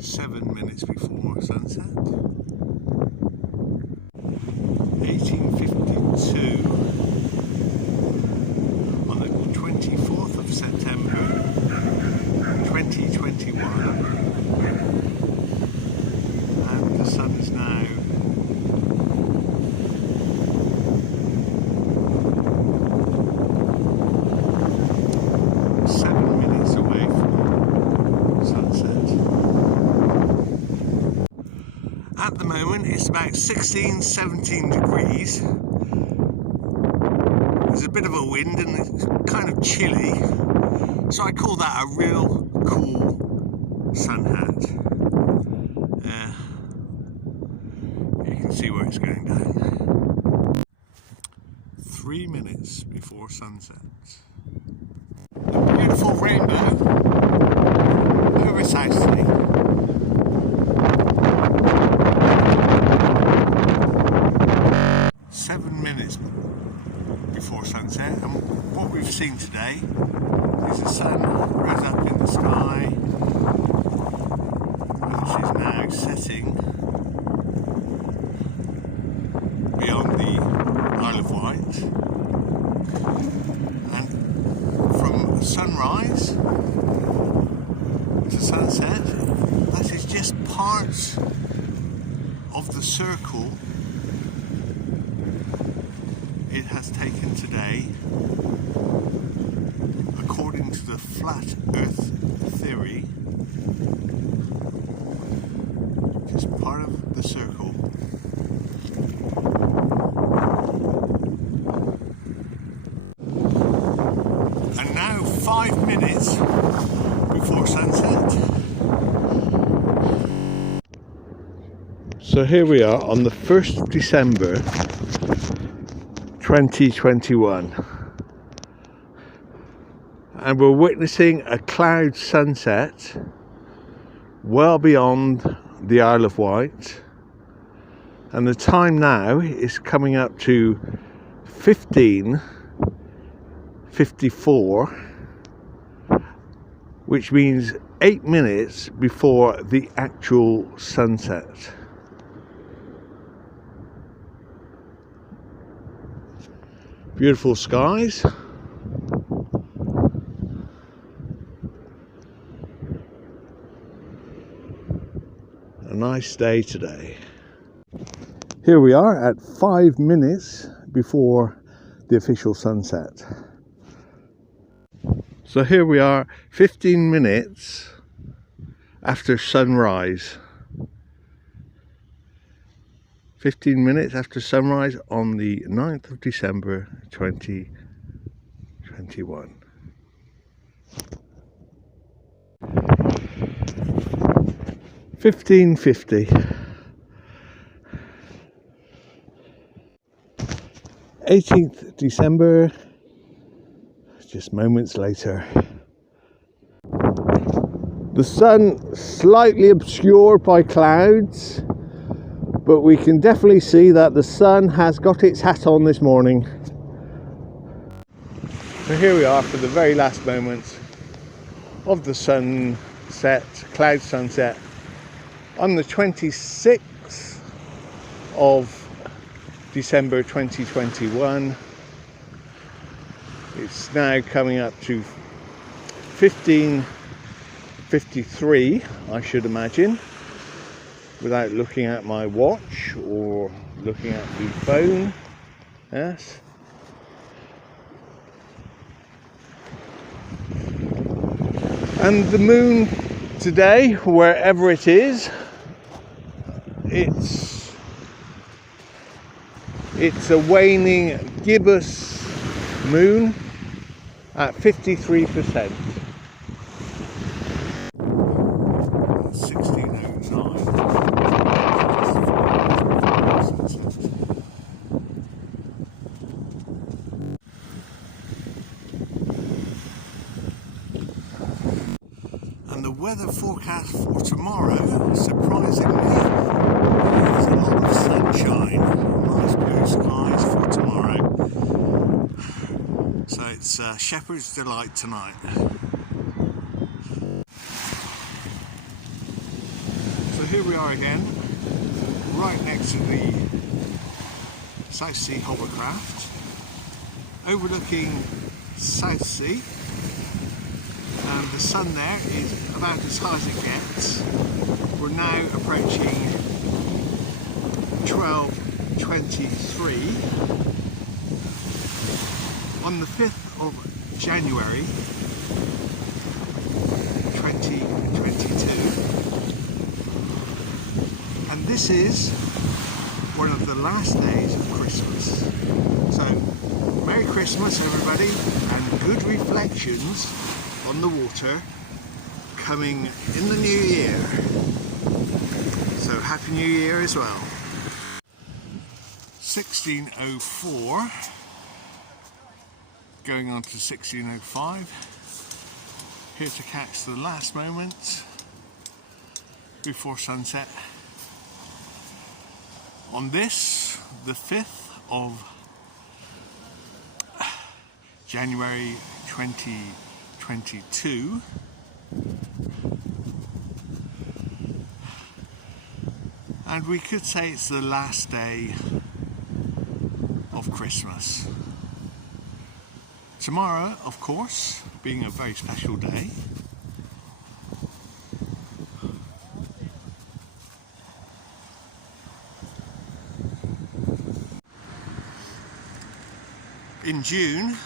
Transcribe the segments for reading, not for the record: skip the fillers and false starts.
7 minutes before sunset. 18:52 on the 24th of September 2021, and the sun is now at the moment. It's about 16-17 degrees. There's a bit of a wind and it's kind of chilly, so I call that a real cool sun hat. You can see where it's going down. 3 minutes before sunset. A beautiful rainbow over Southsea. Before sunset, and what we've seen today is the sun rose up in the sky, which is now setting beyond the Isle of Wight, and from sunrise to sunset, that is just part of the circle it has taken today, according to the flat earth theory, just part of the circle. And now 5 minutes before sunset. So here we are on the 1st of December 2021, and we're witnessing a cloud sunset well beyond the Isle of Wight, and the time now is coming up to 15:54, which means 8 minutes before the actual sunset. Beautiful skies. A nice day today. Here we are at 5 minutes before the official sunset. So here we are 15 minutes after sunrise. 15 minutes after sunrise on the 9th of December 2021. $15.50. 18th December, just moments later. The sun slightly obscured by clouds, but we can definitely see that the sun has got its hat on this morning. So here we are for the very last moments of the sunset, cloud sunset, on the 26th of December 2021. It's now coming up to 15:53, I should imagine, without looking at my watch or looking at the phone. Yes. And the moon today, wherever it is, it's a waning gibbous moon at 53%. 16:09. And the weather forecast for tomorrow, surprisingly, is a lot of sunshine, nice blue skies for tomorrow. So it's Shepherd's Delight tonight. here we are again, right next to the Southsea hovercraft, overlooking Southsea, and the sun there is about as high as it gets. We're now approaching 12:23 on the 5th of January 2022, and this is one of the last days of Christmas. So Merry Christmas everybody, and good reflections on the water coming in the new year. So Happy New Year as well. 16:04 going on to 16:05, here to catch the last moments before sunset on this, the 5th of January 2022. And we could say it's the last day of Christmas. Tomorrow, of course, being a very special day. In June,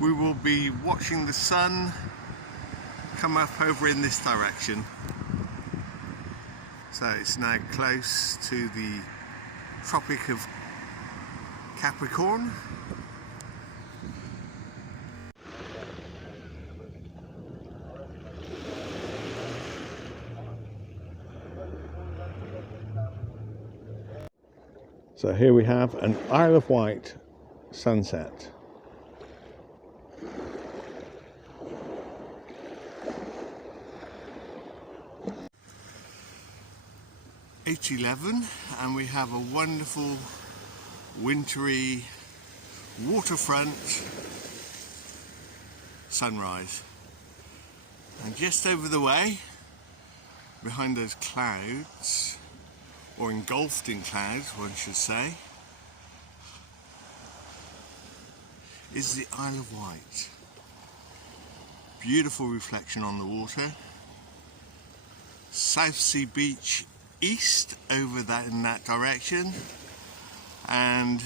we will be watching the sun come up over in this direction. So it's now close to the Tropic of Capricorn. So here we have an Isle of Wight sunset. It's 8:11 and we have a wonderful wintry waterfront sunrise. And just over the way, behind those clouds, or engulfed in clouds one should say, is the Isle of Wight. Beautiful reflection on the water. Southsea Beach east over that in that direction, and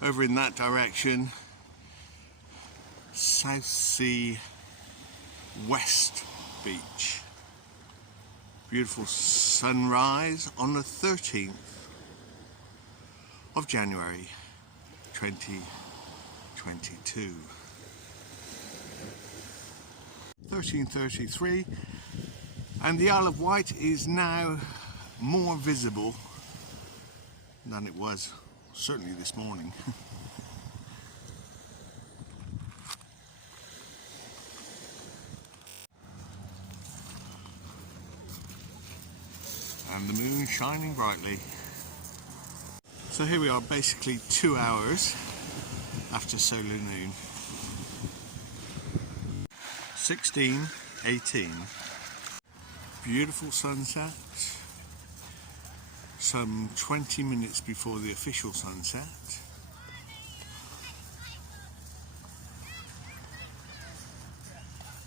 over in that direction Southsea West Beach. Beautiful sunrise on the 13th of January 2022. 13:33, and the Isle of Wight is now more visible than it was certainly this morning. And the moon shining brightly. So here we are, basically 2 hours after solar noon. 16:18. Beautiful sunset. Some 20 minutes before the official sunset.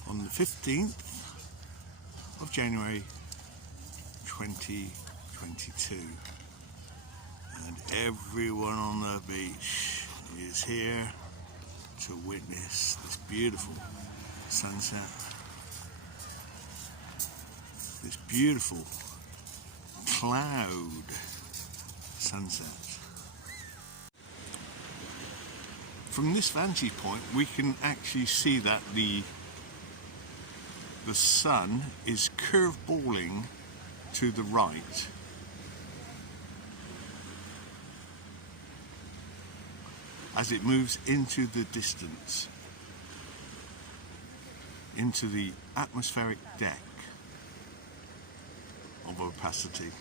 On the 15th of January 2022, and everyone on the beach is here to witness this beautiful sunset, this beautiful cloud sunset. From this vantage point we can actually see that the sun is curveballing to the right. As it moves into the distance, into the atmospheric deck of opacity.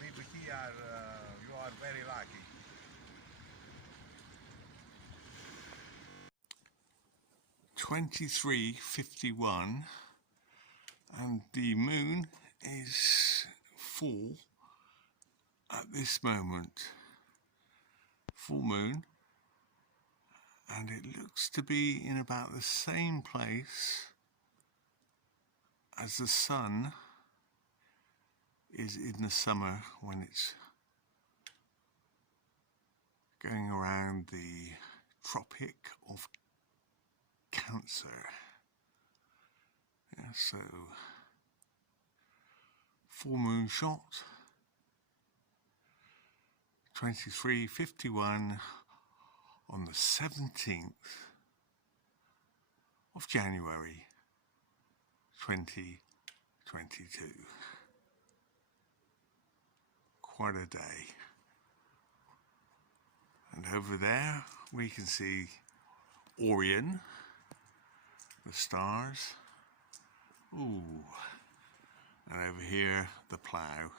Live here, you are very lucky. 23:51 and the moon is full at this moment. Full moon, and it looks to be in about the same place as the sun is in the summer when it's going around the Tropic of Cancer. Yeah, so full moon shot, 23:51 on the 17th of January 2022. Quite a day. And over there we can see Orion, the stars. Ooh. And over here the plough.